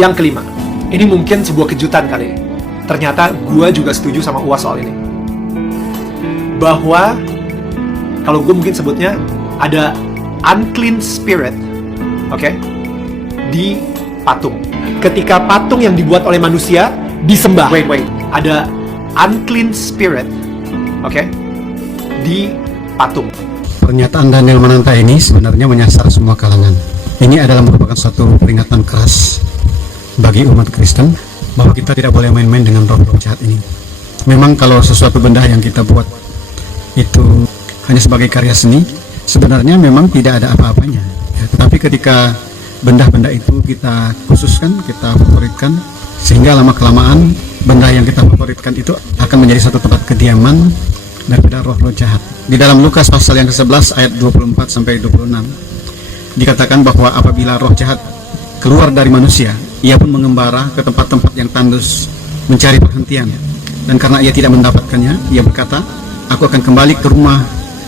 Yang kelima, ini mungkin sebuah kejutan kali. Ternyata gue juga setuju sama UAS soal ini. Bahwa, kalau gue mungkin sebutnya, ada unclean spirit, oke, di patung. Ketika patung yang dibuat oleh manusia disembah, ada unclean spirit, oke, di patung. Pernyataan Daniel Mananta ini sebenarnya menyasar semua kalangan. Ini adalah merupakan satu peringatan keras bagi umat Kristen bahwa kita tidak boleh main-main dengan roh-roh jahat ini. Memang kalau sesuatu benda yang kita buat itu hanya sebagai karya seni, sebenarnya memang tidak ada apa-apanya. Ya, tetapi ketika benda-benda itu kita khususkan, kita favoritkan, sehingga lama-kelamaan benda yang kita favoritkan itu akan menjadi satu tempat kediaman daripada roh-roh jahat. Di dalam Lukas pasal yang ke-11 ayat 24-26 dikatakan bahwa apabila roh jahat keluar dari manusia, ia pun mengembara ke tempat-tempat yang tandus mencari perhentian, dan karena ia tidak mendapatkannya, ia berkata, aku akan kembali ke rumah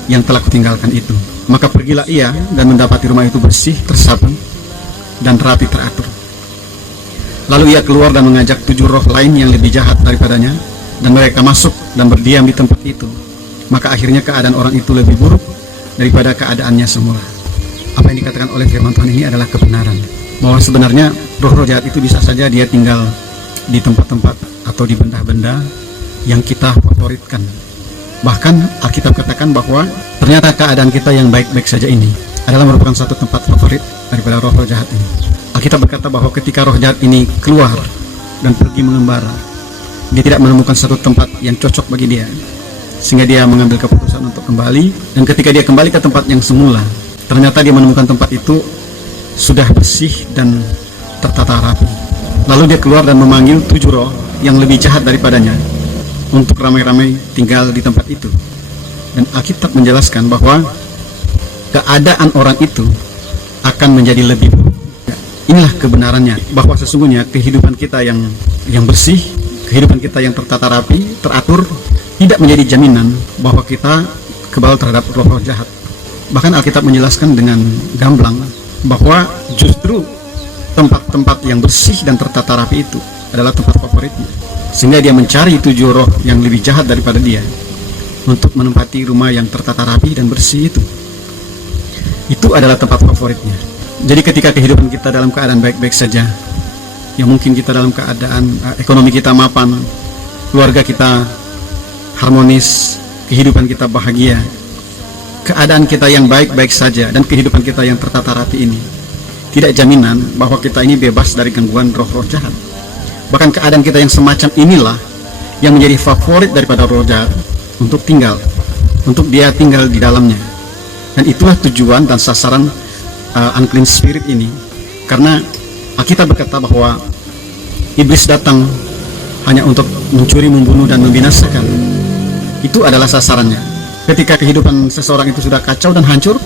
yang telah kutinggalkan itu. Maka pergilah ia dan mendapati rumah itu bersih, tersapu, dan rapi teratur. Lalu ia keluar dan mengajak 7 roh lain yang lebih jahat daripadanya, dan mereka masuk dan berdiam di tempat itu. Maka akhirnya keadaan orang itu lebih buruk daripada keadaannya semula. Apa yang dikatakan oleh firman Tuhan ini adalah kebenaran, bahwa sebenarnya roh-roh jahat itu bisa saja dia tinggal di tempat-tempat atau di benda-benda yang kita favoritkan. Bahkan Alkitab katakan bahwa ternyata keadaan kita yang baik-baik saja ini adalah merupakan satu tempat favorit daripada roh-roh jahat ini. Alkitab berkata bahwa ketika roh jahat ini keluar dan pergi mengembara, dia tidak menemukan satu tempat yang cocok bagi dia, sehingga dia mengambil keputusan untuk kembali. Dan ketika dia kembali ke tempat yang semula, ternyata dia menemukan tempat itu sudah bersih dan tertata rapi. Lalu dia keluar dan memanggil 7 roh yang lebih jahat daripadanya untuk ramai-ramai tinggal di tempat itu. Dan Alkitab menjelaskan bahwa keadaan orang itu akan menjadi lebih buruk. Inilah kebenarannya, bahwa sesungguhnya kehidupan kita yang bersih, kehidupan kita yang tertata rapi, teratur, tidak menjadi jaminan bahwa kita kebal terhadap roh-roh jahat. Bahkan Alkitab menjelaskan dengan gamblang bahwa justru tempat-tempat yang bersih dan tertata rapi itu adalah tempat favoritnya, sehingga dia mencari 7 roh yang lebih jahat daripada dia untuk menempati rumah yang tertata rapi dan bersih itu. Itu adalah tempat favoritnya. Jadi ketika kehidupan kita dalam keadaan baik-baik saja, yang mungkin kita dalam keadaan ekonomi kita mapan, keluarga kita harmonis, kehidupan kita bahagia, keadaan kita yang baik-baik saja, dan kehidupan kita yang tertata rapi ini tidak jaminan bahwa kita ini bebas dari gangguan roh-roh jahat. Bahkan keadaan kita yang semacam inilah yang menjadi favorit daripada roh jahat untuk tinggal, untuk dia tinggal di dalamnya. Dan itulah tujuan dan sasaran unclean spirit ini. Karena Alkitab berkata bahwa iblis datang hanya untuk mencuri, membunuh, dan membinasakan. Itu adalah sasarannya. Ketika kehidupan seseorang itu sudah kacau dan hancur,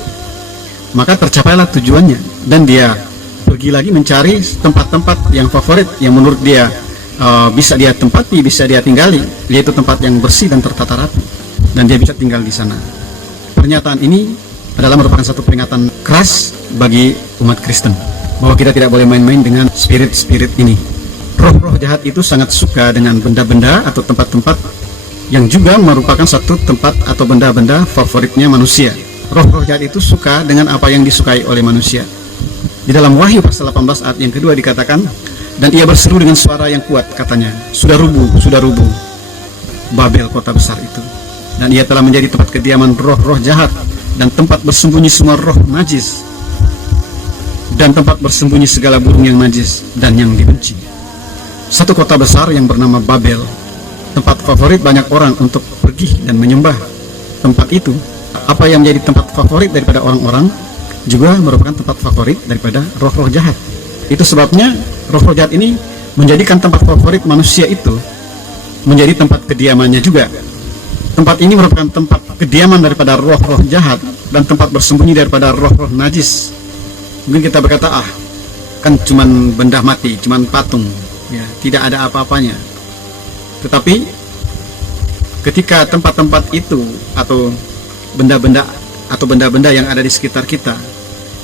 maka tercapailah tujuannya, dan dia pergi lagi mencari tempat-tempat yang favorit, yang menurut dia bisa dia tempati, bisa dia tinggali, yaitu tempat yang bersih dan tertata rapi, dan dia bisa tinggal di sana. Pernyataan ini adalah merupakan satu peringatan keras bagi umat Kristen, bahwa kita tidak boleh main-main dengan spirit-spirit ini. Roh-roh jahat itu sangat suka dengan benda-benda atau tempat-tempat yang juga merupakan satu tempat atau benda-benda favoritnya manusia. Roh-roh jahat itu suka dengan apa yang disukai oleh manusia. Di dalam Wahyu pasal 18 ayat yang kedua dikatakan, dan ia berseru dengan suara yang kuat, katanya, sudah rubuh Babel, kota besar itu, dan ia telah menjadi tempat kediaman roh-roh jahat, dan tempat bersembunyi semua roh najis, dan tempat bersembunyi segala burung yang najis dan yang dibenci. Satu kota besar yang bernama Babel, tempat favorit banyak orang untuk pergi dan menyembah. Tempat itu, apa yang menjadi tempat favorit daripada orang-orang, juga merupakan tempat favorit daripada roh-roh jahat. Itu sebabnya roh-roh jahat ini menjadikan tempat favorit manusia itu menjadi tempat kediamannya juga. Tempat ini merupakan tempat kediaman daripada roh-roh jahat dan tempat bersembunyi daripada roh-roh najis. Mungkin kita berkata, kan cuman benda mati, cuman patung, ya, tidak ada apa-apanya. Tetapi ketika tempat-tempat itu atau benda-benda yang ada di sekitar kita,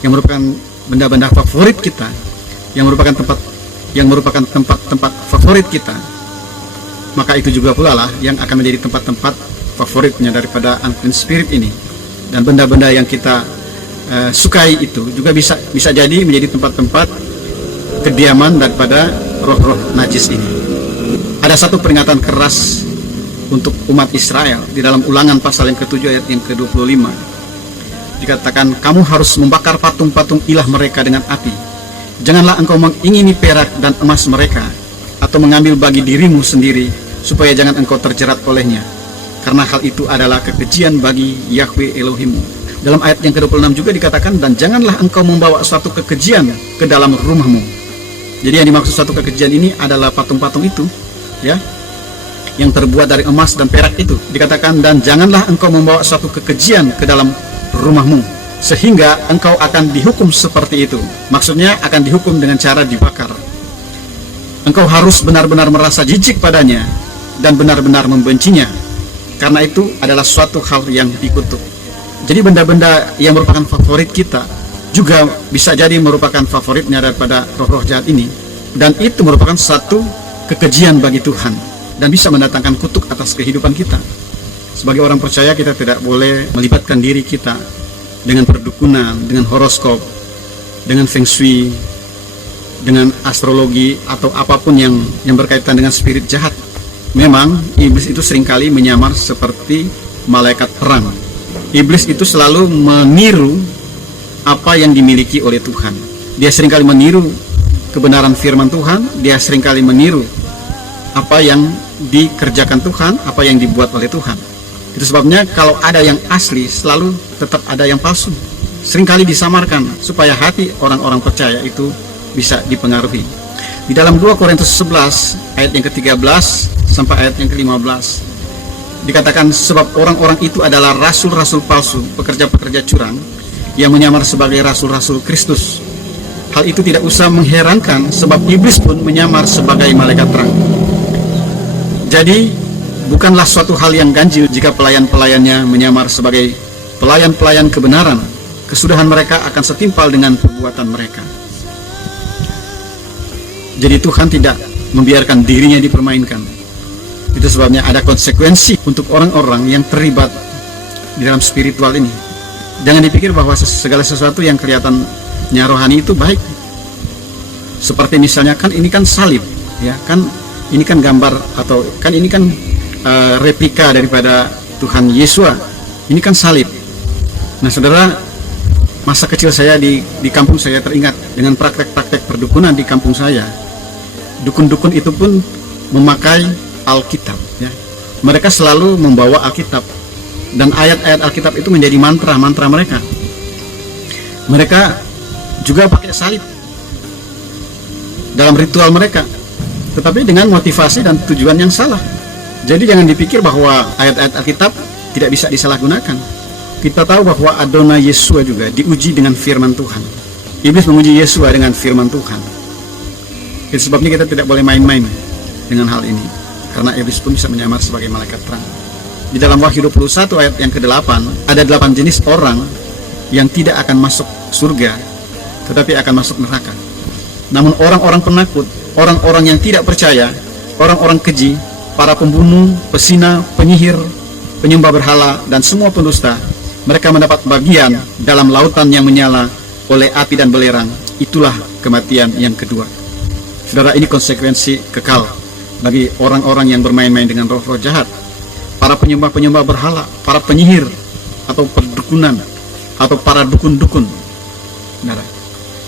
yang merupakan benda-benda favorit kita, yang merupakan tempat yang merupakan tempat-tempat favorit kita, maka itu juga pula lah yang akan menjadi tempat-tempat favoritnya daripada unclean spirit ini. Dan benda-benda yang kita sukai itu juga bisa jadi menjadi tempat-tempat kediaman daripada roh-roh najis ini. Ada satu peringatan keras untuk umat Israel di dalam Ulangan pasal yang ke-7 ayat yang ke-25. Dikatakan, kamu harus membakar patung-patung ilah mereka dengan api. Janganlah engkau mengingini perak dan emas mereka, atau mengambil bagi dirimu sendiri, supaya jangan engkau terjerat olehnya. Karena hal itu adalah kekejian bagi Yahweh Elohimmu. Dalam ayat yang ke-26 juga dikatakan, dan janganlah engkau membawa suatu kekejian ke dalam rumahmu. Jadi yang dimaksud suatu kekejian ini adalah patung-patung itu, ya, yang terbuat dari emas dan perak itu. Dikatakan, dan janganlah engkau membawa suatu kekejian ke dalam rumahmu, sehingga engkau akan dihukum seperti itu. Maksudnya akan dihukum dengan cara dibakar. Engkau harus benar-benar merasa jijik padanya dan benar-benar membencinya, karena itu adalah suatu hal yang dikutuk. Jadi benda-benda yang merupakan favorit kita juga bisa jadi merupakan favoritnya daripada roh-roh jahat ini, dan itu merupakan satu kekejian bagi Tuhan dan bisa mendatangkan kutuk atas kehidupan kita. Sebagai orang percaya, kita tidak boleh melibatkan diri kita dengan perdukunan, dengan horoskop, dengan feng shui, dengan astrologi, atau apapun yang berkaitan dengan spirit jahat. Memang iblis itu seringkali menyamar seperti malaikat perang. Iblis itu selalu meniru apa yang dimiliki oleh Tuhan. Dia seringkali meniru kebenaran firman Tuhan, dia seringkali meniru apa yang dikerjakan Tuhan, apa yang dibuat oleh Tuhan. Itu sebabnya kalau ada yang asli, selalu tetap ada yang palsu. Seringkali disamarkan supaya hati orang-orang percaya itu bisa dipengaruhi. Di dalam 2 Korintus 11 ayat yang ke-13 sampai ayat yang ke-15 dikatakan, sebab orang-orang itu adalah rasul-rasul palsu, pekerja-pekerja curang yang menyamar sebagai rasul-rasul Kristus. Hal itu tidak usah mengherankan, sebab iblis pun menyamar sebagai malaikat terang. Jadi bukanlah suatu hal yang ganjil jika pelayan-pelayannya menyamar sebagai pelayan-pelayan kebenaran. Kesudahan mereka akan setimpal dengan perbuatan mereka. Jadi Tuhan tidak membiarkan dirinya dipermainkan. Itu sebabnya ada konsekuensi untuk orang-orang yang terlibat di dalam spiritual ini. Jangan dipikir bahwa segala sesuatu yang kelihatannya rohani itu baik. Seperti misalnya, kan ini kan salib, ya kan, ini kan gambar, atau kan ini kan replika daripada Tuhan Yesus. Ini kan salib. Nah saudara, masa kecil saya di kampung saya teringat dengan praktek-praktek perdukunan di kampung saya. Dukun-dukun itu pun memakai Alkitab, ya. Mereka selalu membawa Alkitab, dan ayat-ayat Alkitab itu menjadi mantra-mantra mereka. Mereka juga pakai salib dalam ritual mereka, tetapi dengan motivasi dan tujuan yang salah. Jadi jangan dipikir bahwa ayat-ayat Alkitab tidak bisa disalahgunakan. Kita tahu bahwa Adonai Yesua juga diuji dengan firman Tuhan. Iblis menguji Yesua dengan firman Tuhan. Itu sebabnya kita tidak boleh main-main dengan hal ini, karena iblis pun bisa menyamar sebagai malaikat terang. Di dalam Wahyu 21 ayat yang ke-8, ada 8 jenis orang yang tidak akan masuk surga, tetapi akan masuk neraka. Namun orang-orang penakut, orang-orang yang tidak percaya, orang-orang keji, para pembunuh, pesina, penyihir, penyembah berhala, dan semua pendusta, mereka mendapat bagian dalam lautan yang menyala oleh api dan belerang. Itulah kematian yang kedua. Saudara, ini konsekuensi kekal bagi orang-orang yang bermain-main dengan roh-roh jahat, para penyembah-penyembah berhala, para penyihir, atau perdukunan, atau para dukun-dukun. Saudara,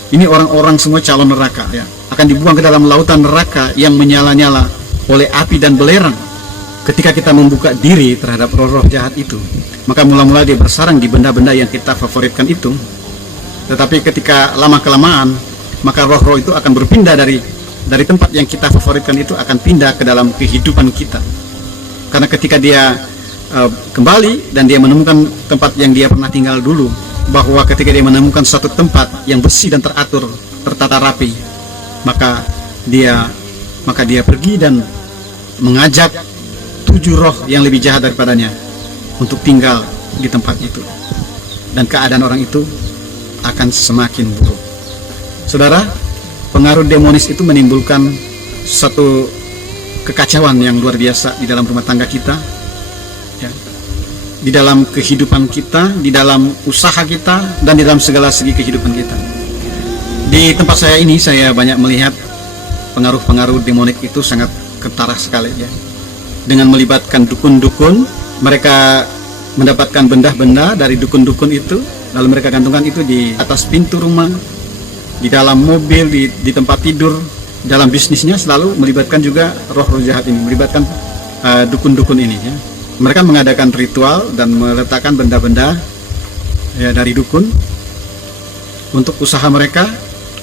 ini orang-orang semua calon neraka, ya, akan dibuang ke dalam lautan neraka yang menyala-nyala oleh api dan belerang. Ketika kita membuka diri terhadap roh-roh jahat itu, maka mula-mula dia bersarang di benda-benda yang kita favoritkan itu. Tetapi ketika lama-kelamaan, maka roh-roh itu akan berpindah dari tempat yang kita favoritkan itu, akan pindah ke dalam kehidupan kita. Karena ketika dia kembali dan dia menemukan tempat yang dia pernah tinggal dulu, bahwa ketika dia menemukan suatu tempat yang bersih dan teratur, tertata rapi, maka dia pergi dan mengajak 7 roh yang lebih jahat daripadanya untuk tinggal di tempat itu, dan keadaan orang itu akan semakin buruk. Saudara, pengaruh demonis itu menimbulkan satu kekacauan yang luar biasa di dalam rumah tangga kita, ya, di dalam kehidupan kita, di dalam usaha kita, dan di dalam segala segi kehidupan kita. Di tempat saya ini saya banyak melihat pengaruh-pengaruh demonik itu sangat kentara sekali, ya. Dengan melibatkan dukun-dukun, mereka mendapatkan benda-benda dari dukun-dukun itu, lalu mereka gantungkan itu di atas pintu rumah, di dalam mobil, di tempat tidur. Dalam bisnisnya selalu melibatkan juga roh-roh jahat ini, melibatkan dukun-dukun ini, ya. Mereka mengadakan ritual dan meletakkan benda-benda, ya, dari dukun untuk usaha mereka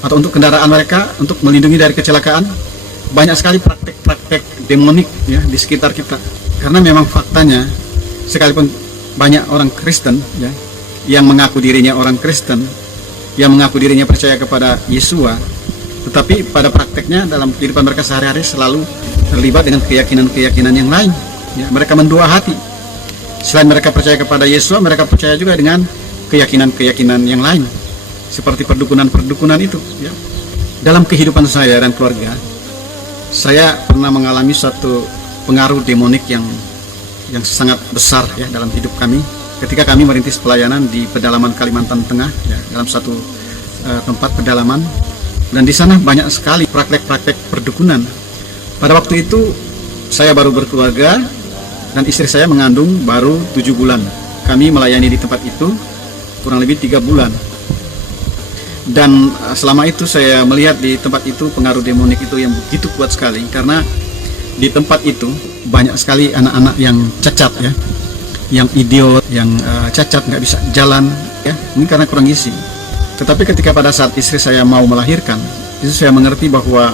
atau untuk kendaraan mereka, untuk melindungi dari kecelakaan. Banyak sekali praktek-praktek demonik, ya, di sekitar kita. Karena memang faktanya, sekalipun banyak orang Kristen, ya, yang mengaku dirinya orang Kristen, yang mengaku dirinya percaya kepada Yesua, tetapi pada prakteknya dalam kehidupan mereka sehari-hari selalu terlibat dengan keyakinan-keyakinan yang lain, ya. Mereka mendua hati. Selain mereka percaya kepada Yesus, mereka percaya juga dengan keyakinan-keyakinan yang lain, seperti perdukunan-perdukunan itu, ya. Dalam kehidupan saya dan keluarga, saya pernah mengalami suatu pengaruh demonik yang sangat besar, ya, dalam hidup kami ketika kami merintis pelayanan di pedalaman Kalimantan Tengah, ya, dalam satu tempat pedalaman. Dan di sana banyak sekali praktek-praktek perdukunan. Pada waktu itu saya baru berkeluarga dan istri saya mengandung baru 7 bulan. Kami melayani di tempat itu kurang lebih 3 bulan. Dan selama itu saya melihat di tempat itu pengaruh demonik itu yang begitu kuat sekali, karena di tempat itu banyak sekali anak-anak yang cacat, ya, yang idiot, yang cacat, nggak bisa jalan, ya, ini karena kurang gizi. Tetapi ketika pada saat istri saya mau melahirkan, itu saya mengerti bahwa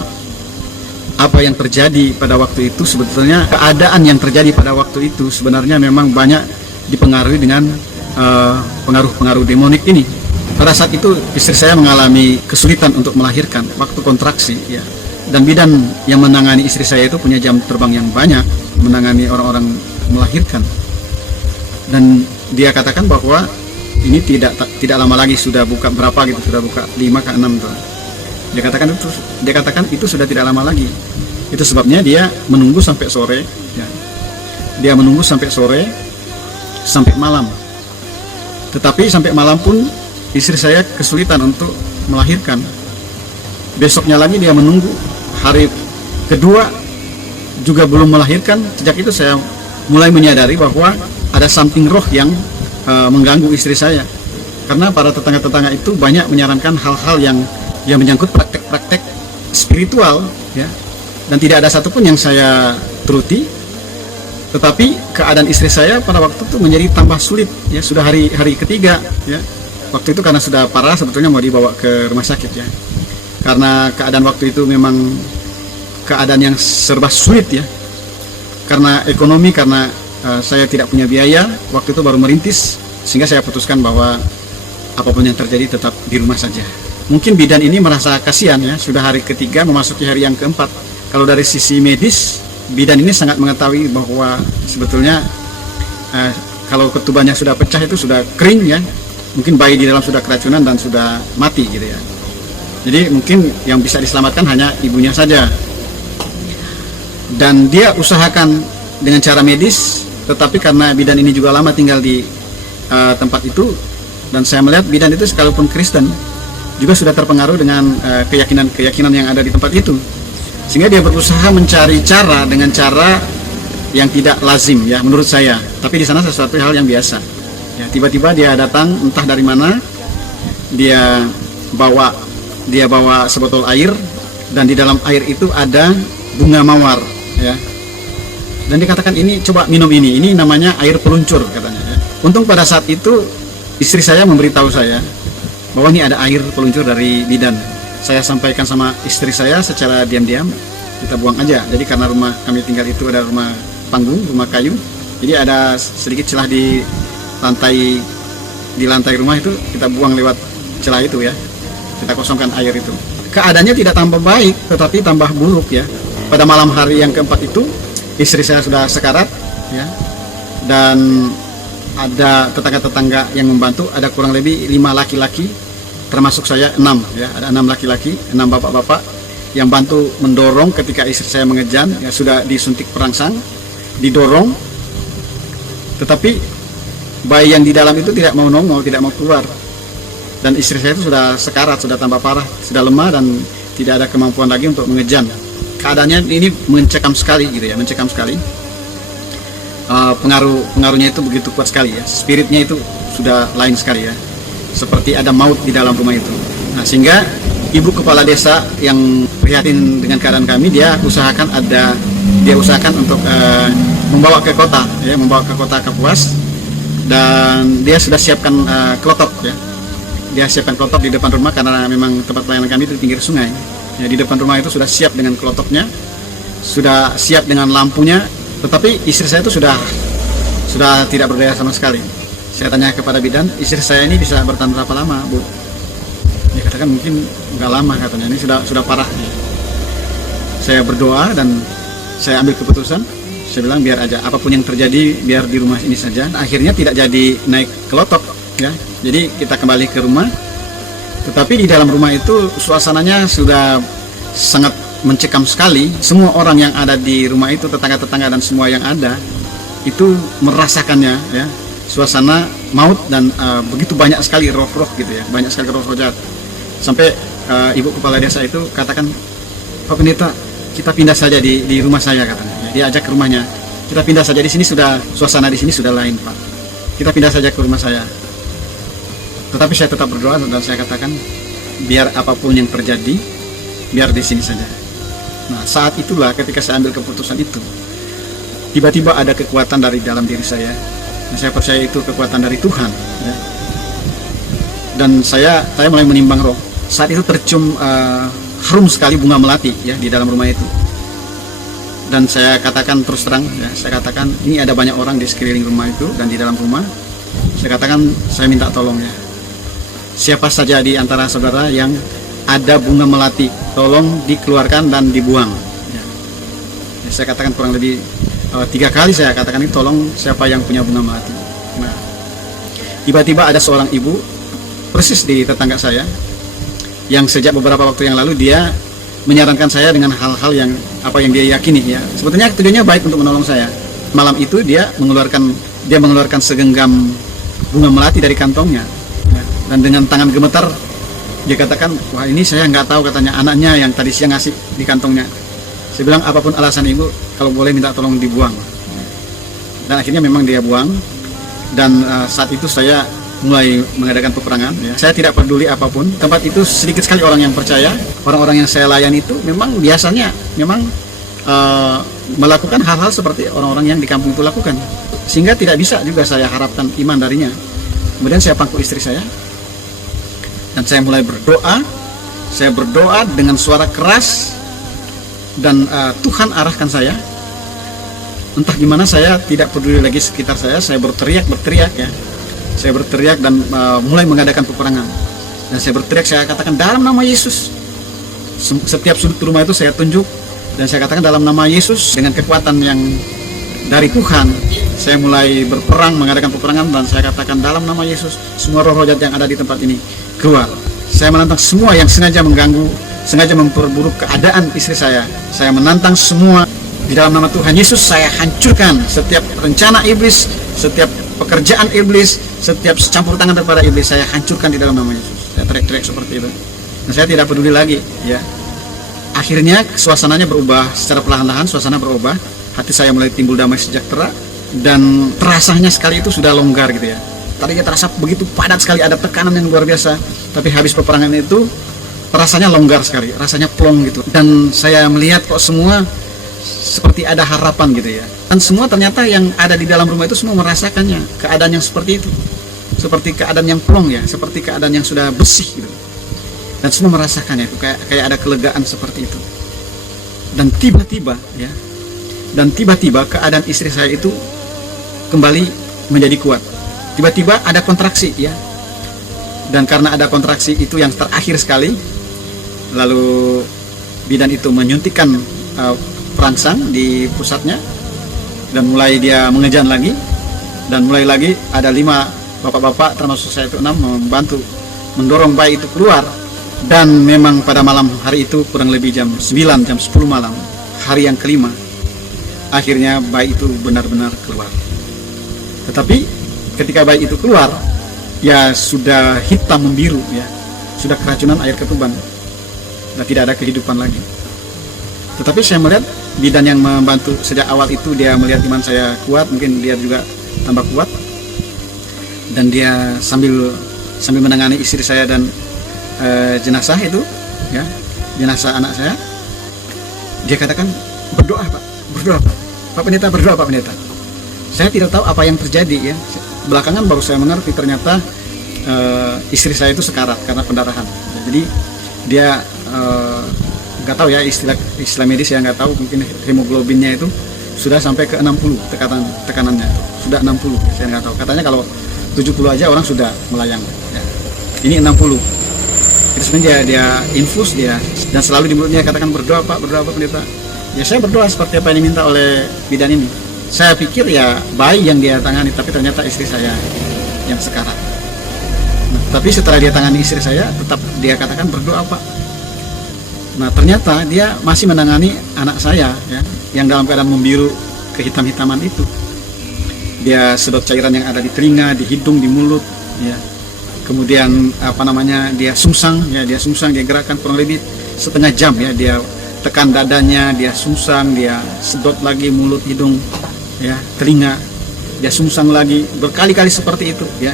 apa yang terjadi pada waktu itu sebetulnya, keadaan yang terjadi pada waktu itu sebenarnya memang banyak dipengaruhi dengan pengaruh-pengaruh demonik ini. Pada saat itu istri saya mengalami kesulitan untuk melahirkan waktu kontraksi, ya. Dan bidan yang menangani istri saya itu punya jam terbang yang banyak menangani orang-orang melahirkan. Dan dia katakan bahwa ini tidak lama lagi, sudah buka berapa gitu, sudah buka 5 ke 6 tuh. Dia katakan itu sudah tidak lama lagi. Itu sebabnya dia menunggu sampai sore, ya. Dia menunggu sampai sore, sampai malam. Tetapi sampai malam pun istri saya kesulitan untuk melahirkan. Besoknya lagi dia menunggu, hari kedua juga belum melahirkan. Sejak itu saya mulai menyadari bahwa ada something roh yang mengganggu istri saya, karena para tetangga-tetangga itu banyak menyarankan hal-hal yang menyangkut praktek-praktek spiritual, ya, dan tidak ada satupun yang saya turuti. Tetapi keadaan istri saya pada waktu itu menjadi tambah sulit, ya. Sudah hari ketiga, ya, waktu itu karena sudah parah, sebetulnya mau dibawa ke rumah sakit, ya, karena keadaan waktu itu memang keadaan yang serba sulit, ya, karena ekonomi, karena saya tidak punya biaya, waktu itu baru merintis, sehingga saya putuskan bahwa apapun yang terjadi tetap di rumah saja. Mungkin bidan ini merasa kasihan, ya, sudah hari ketiga memasuki hari yang keempat. Kalau dari sisi medis, bidan ini sangat mengetahui bahwa sebetulnya kalau ketubannya sudah pecah, itu sudah kering, ya, mungkin bayi di dalam sudah keracunan dan sudah mati, gitu, ya. Jadi mungkin yang bisa diselamatkan hanya ibunya saja. Dan dia usahakan dengan cara medis, tetapi karena bidan ini juga lama tinggal di tempat itu, dan saya melihat bidan itu sekalipun Kristen juga sudah terpengaruh dengan keyakinan-keyakinan yang ada di tempat itu, sehingga dia berusaha mencari cara dengan cara yang tidak lazim, ya, menurut saya. Tapi di sana sesuatu hal yang biasa, ya. Tiba-tiba dia datang entah dari mana, dia bawa sebotol air, dan di dalam air itu ada bunga mawar, ya. Dan dikatakan ini, coba minum ini namanya air peluncur, katanya, ya. Untung pada saat itu istri saya memberitahu saya bahwa ini ada air peluncur dari bidan. Saya sampaikan sama istri saya secara diam-diam, kita buang aja. Jadi karena rumah kami tinggal itu ada rumah panggung, rumah kayu, jadi ada sedikit celah di lantai rumah itu, kita buang lewat celah itu, ya. Kita kosongkan air itu. Keadaannya tidak tambah baik, tetapi tambah buruk, ya. Pada malam hari yang keempat itu istri saya sudah sekarat, ya, dan ada tetangga-tetangga yang membantu, ada kurang lebih 5 laki-laki termasuk saya 6 ya, ada 6 laki-laki, 6 bapak-bapak yang bantu mendorong ketika istri saya mengejan, ya sudah disuntik perangsang, didorong, tetapi bayi yang di dalam itu tidak mau nongol, tidak mau keluar, dan istri saya itu sudah sekarat, sudah tambah parah, sudah lemah dan tidak ada kemampuan lagi untuk mengejan. Keadaannya ini mencekam sekali gitu ya, mencekam sekali. Pengaruhnya itu begitu kuat sekali ya, spiritnya itu sudah lain sekali ya, seperti ada maut di dalam rumah itu. Nah, sehingga ibu kepala desa yang prihatin dengan keadaan kami, dia usahakan untuk membawa ke kota ya, membawa ke kota Kapuas, dan dia sudah siapkan klotok ya. Dia siapkan klotok di depan rumah karena memang tempat pelayanan kami itu di pinggir sungai. Ya, di depan rumah itu sudah siap dengan klotoknya, sudah siap dengan lampunya, tetapi istri saya itu sudah tidak berdaya sama sekali. Saya tanya kepada bidan, istri saya ini bisa bertahan berapa lama, Bu? Dia katakan mungkin nggak lama katanya, ini sudah parah. Saya berdoa dan saya ambil keputusan. Saya bilang biar aja, apapun yang terjadi biar di rumah ini saja. Nah, akhirnya tidak jadi naik kelotok ya. Jadi kita kembali ke rumah. Tetapi di dalam rumah itu suasananya sudah sangat mencekam sekali. Semua orang yang ada di rumah itu, tetangga-tetangga dan semua yang ada itu merasakannya ya. Suasana maut dan begitu banyak sekali roh-roh gitu ya, banyak sekali roh-roh jahat. Sampai ibu kepala desa itu katakan, Pak Pendeta, kita pindah saja di rumah saya katanya. Dia ajak ke rumahnya, kita pindah saja, di sini sudah, suasana di sini sudah lain Pak. Kita pindah saja ke rumah saya. Tetapi saya tetap berdoa dan saya katakan, biar apapun yang terjadi, biar di sini saja. Nah, saat itulah ketika saya ambil keputusan itu, tiba-tiba ada kekuatan dari dalam diri saya. Nah, saya percaya itu kekuatan dari Tuhan ya. Dan saya mulai menimbang roh. Saat itu tercium harum sekali bunga melati ya di dalam rumah itu. Dan saya katakan terus terang ya, saya katakan ini ada banyak orang di sekeliling rumah itu dan di dalam rumah. Saya katakan saya minta tolong ya, siapa saja di antara saudara yang ada bunga melati, tolong dikeluarkan dan dibuang ya. Ya, saya katakan kurang lebih 3 kali saya katakan itu, tolong siapa yang punya bunga melati. Nah, tiba-tiba ada seorang ibu persis di tetangga saya yang sejak beberapa waktu yang lalu dia menyarankan saya dengan hal-hal yang apa yang dia yakini ya. Sebetulnya tujuannya baik untuk menolong saya. Malam itu dia mengeluarkan segenggam bunga melati dari kantongnya ya. Dan dengan tangan gemetar dia katakan, wah ini saya nggak tahu katanya, anaknya yang tadi siang ngasih di kantongnya. Saya bilang apapun alasan ibu, kalau boleh minta tolong dibuang. Dan akhirnya memang dia buang. Dan saat itu saya mulai mengadakan peperangan ya. Saya tidak peduli apapun. Tempat itu sedikit sekali orang yang percaya. Orang-orang yang saya layani itu memang biasanya melakukan hal-hal seperti orang-orang yang di kampung itu lakukan. Sehingga tidak bisa juga saya harapkan iman darinya. Kemudian saya pangku istri saya dan saya mulai berdoa. Saya berdoa dengan suara keras dan Tuhan arahkan saya. Entah gimana saya tidak peduli lagi sekitar saya berteriak ya. Saya berteriak dan mulai mengadakan peperangan. Dan saya berteriak, saya katakan dalam nama Yesus. Setiap sudut rumah itu saya tunjuk dan saya katakan dalam nama Yesus, dengan kekuatan yang dari Tuhan. Saya mulai berperang, mengadakan peperangan dan saya katakan dalam nama Yesus, semua roh-roh jahat yang ada di tempat ini keluar. Saya menantang semua yang sengaja mengganggu, sengaja memperburuk keadaan istri saya. Saya menantang semua di dalam nama Tuhan Yesus. Saya hancurkan setiap rencana iblis, setiap pekerjaan iblis, setiap campur tangan daripada iblis. Saya hancurkan di dalam nama Yesus. Saya teriak-teriak seperti itu. Dan saya tidak peduli lagi ya. Akhirnya suasananya berubah secara perlahan-lahan, suasana berubah. Hati saya mulai timbul damai sejahtera dan terasanya sekali itu sudah longgar gitu ya. Tadinya terasa begitu padat sekali, ada tekanan yang luar biasa. Tapi habis peperangan itu rasanya longgar sekali, rasanya plong gitu. Dan saya melihat kok semua seperti ada harapan gitu ya. Dan semua ternyata yang ada di dalam rumah itu semua merasakannya, keadaan yang seperti itu. Seperti keadaan yang plong ya, seperti keadaan yang sudah bersih gitu. Dan semua merasakannya itu, kayak ada kelegaan seperti itu. Dan tiba-tiba ya, keadaan istri saya itu kembali menjadi kuat. Tiba-tiba ada kontraksi ya. Dan karena ada kontraksi itu yang terakhir sekali, lalu bidan itu menyuntikkan perangsang di pusatnya dan mulai dia mengejan lagi, dan mulai lagi ada 5 bapak-bapak termasuk saya itu 6 membantu mendorong bayi itu keluar. Dan memang pada malam hari itu kurang lebih jam 9, jam 10 malam, hari yang kelima, akhirnya bayi itu benar-benar keluar. Tetapi ketika bayi itu keluar, ya sudah hitam membiru, ya sudah keracunan air ketuban dan tidak ada kehidupan lagi. Tetapi saya melihat bidan yang membantu sejak awal itu, dia melihat iman saya kuat, mungkin dia juga tambah kuat, dan dia sambil menangani istri saya dan jenazah itu, ya jenazah anak saya, dia katakan, berdoa Pak, berdoa Pak Pendeta, berdoa Pak Pendeta. Saya tidak tahu apa yang terjadi, ya. Belakangan baru saya mengerti ternyata istri saya itu sekarat karena pendarahan. Jadi dia nggak tahu ya, istilah medis ya, nggak tahu, mungkin hemoglobinnya itu sudah sampai ke 60 tekanannya, sudah 60, saya nggak tahu. Katanya kalau 70 aja orang sudah melayang, ya. Ini 60. Itu sebenarnya dia infus dia, dan selalu di mulutnya katakan, berdoa Pak Pendeta. Ya saya berdoa seperti apa yang diminta oleh bidan ini. Saya pikir ya bayi yang dia tangani, tapi ternyata istri saya yang sekarat. Nah, tapi setelah dia tangani istri saya, tetap dia katakan, berdoa Pak. Nah ternyata dia masih menangani anak saya, ya, yang dalam keadaan membiru kehitam-hitaman itu. Dia sedot cairan yang ada di telinga, di hidung, di mulut, ya. Kemudian dia sungsang, ya, dia gerakkan kurang lebih setengah jam, ya, dia tekan dadanya, dia sungsang, dia sedot lagi mulut, hidung, ya, telinga, dia sungsang lagi, berkali-kali seperti itu, ya.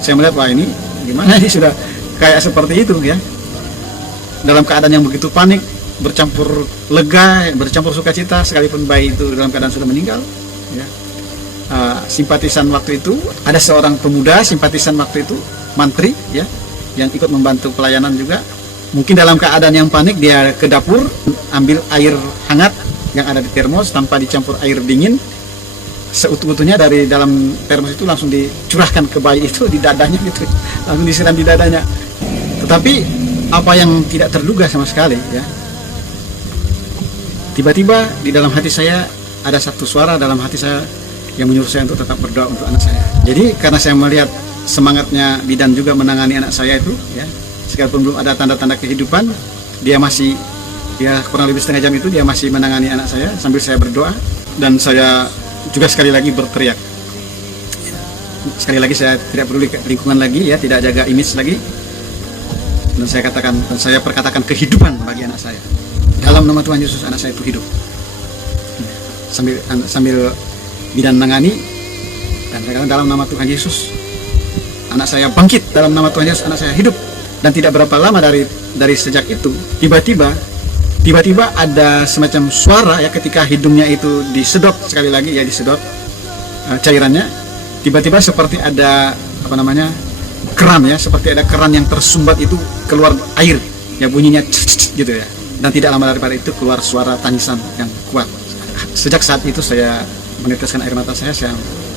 Saya melihat, wah ini gimana, ini sudah kayak seperti itu, ya. Dalam keadaan yang begitu panik, bercampur lega, bercampur sukacita, sekalipun bayi itu dalam keadaan sudah meninggal, ya. Simpatisan waktu itu, ada seorang pemuda simpatisan waktu itu, mantri, ya, yang ikut membantu pelayanan juga. Mungkin dalam keadaan yang panik, dia ke dapur ambil air hangat yang ada di termos tanpa dicampur air dingin, seutuh-utuhnya dari dalam termos itu langsung dicurahkan ke bayi itu di dadanya gitu, langsung disiram di dadanya. Tetapi apa yang tidak terduga sama sekali, ya, tiba-tiba di dalam hati saya ada satu suara dalam hati saya yang menyuruh saya untuk tetap berdoa untuk anak saya. Jadi karena saya melihat semangatnya bidan juga menangani anak saya itu, ya, sekalipun belum ada tanda-tanda kehidupan, dia masih, ya, kurang lebih setengah jam itu dia masih menangani anak saya sambil saya berdoa. Dan saya juga sekali lagi berteriak, sekali lagi saya tidak peduli lingkungan lagi, ya, tidak jaga image lagi, dan saya perkatakan kehidupan bagi anak saya. Dalam nama Tuhan Yesus, anak saya itu hidup. Sambil bidan menangani, dan saya katakan, dalam nama Tuhan Yesus anak saya bangkit, dalam nama Tuhan Yesus anak saya hidup. Dan tidak berapa lama dari sejak itu, tiba-tiba ada semacam suara, ya, ketika hidungnya itu disedot sekali lagi, ya, disedot cairannya, tiba-tiba seperti ada keran, ya, seperti ada keran yang tersumbat itu keluar air, ya, bunyinya gitu, ya. Dan tidak lama daripada itu keluar suara tangisan yang kuat. Sejak saat itu saya meneteskan air mata saya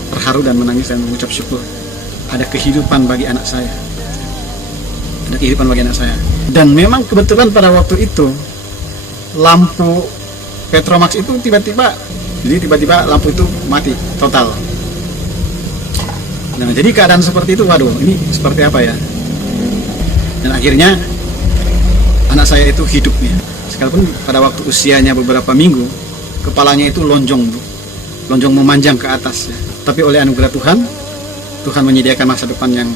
terharu dan menangis dan mengucap syukur. Ada kehidupan bagi anak saya. Ada kehidupan bagi anak saya. Dan memang kebetulan pada waktu itu lampu Petromax itu tiba-tiba lampu itu mati total. Nah, jadi keadaan seperti itu, waduh, ini seperti apa ya? Dan akhirnya anak saya itu hidupnya. Sekalipun pada waktu usianya beberapa minggu, kepalanya itu lonjong memanjang ke atas, ya. Tapi oleh anugerah Tuhan menyediakan masa depan yang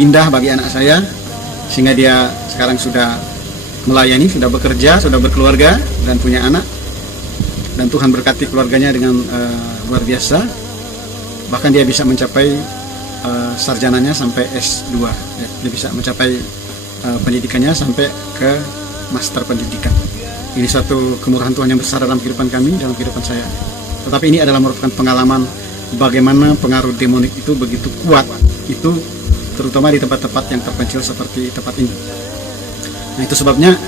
indah bagi anak saya, sehingga dia sekarang sudah melayani, sudah bekerja, sudah berkeluarga, dan punya anak. Dan Tuhan berkati keluarganya dengan luar biasa. Bahkan dia bisa mencapai sarjananya sampai S2, ya. Dia bisa mencapai pendidikannya sampai ke master pendidikan. Ini suatu kemurahan Tuhan yang besar dalam kehidupan kami, dalam kehidupan saya. Tetapi ini adalah merupakan pengalaman bagaimana pengaruh demonik itu begitu kuat, itu terutama di tempat-tempat yang terpencil seperti tempat ini. Nah, itu sebabnya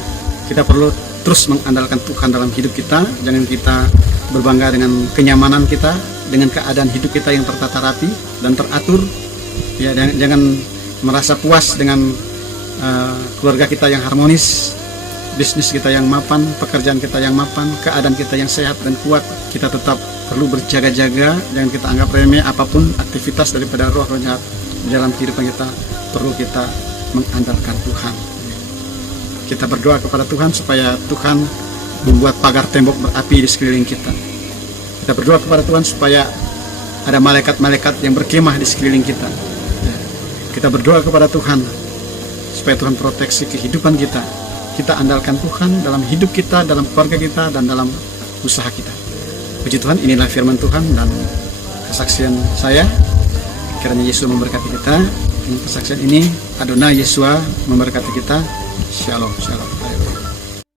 kita perlu terus mengandalkan Tuhan dalam hidup kita. Jangan kita berbangga dengan kenyamanan kita, dengan keadaan hidup kita yang tertata rapi dan teratur, ya. Jangan merasa puas dengan keluarga kita yang harmonis, bisnis kita yang mapan, pekerjaan kita yang mapan, keadaan kita yang sehat dan kuat. Kita tetap perlu berjaga-jaga, jangan kita anggap remeh apapun aktivitas daripada roh-roh jahat di dalam kehidupan kita. Perlu kita mengandalkan Tuhan. Kita berdoa kepada Tuhan supaya Tuhan membuat pagar tembok berapi di sekeliling kita. Kita berdoa kepada Tuhan supaya ada malaikat-malaikat yang berkemah di sekeliling kita. Kita berdoa kepada Tuhan supaya Tuhan proteksi kehidupan kita. Kita andalkan Tuhan dalam hidup kita, dalam keluarga kita, dan dalam usaha kita. Puji Tuhan, inilah firman Tuhan dan kesaksian saya. Kiranya Yesus memberkati kita. Kesaksian ini Adonai Yesua memberkati kita. Shalom, shalom.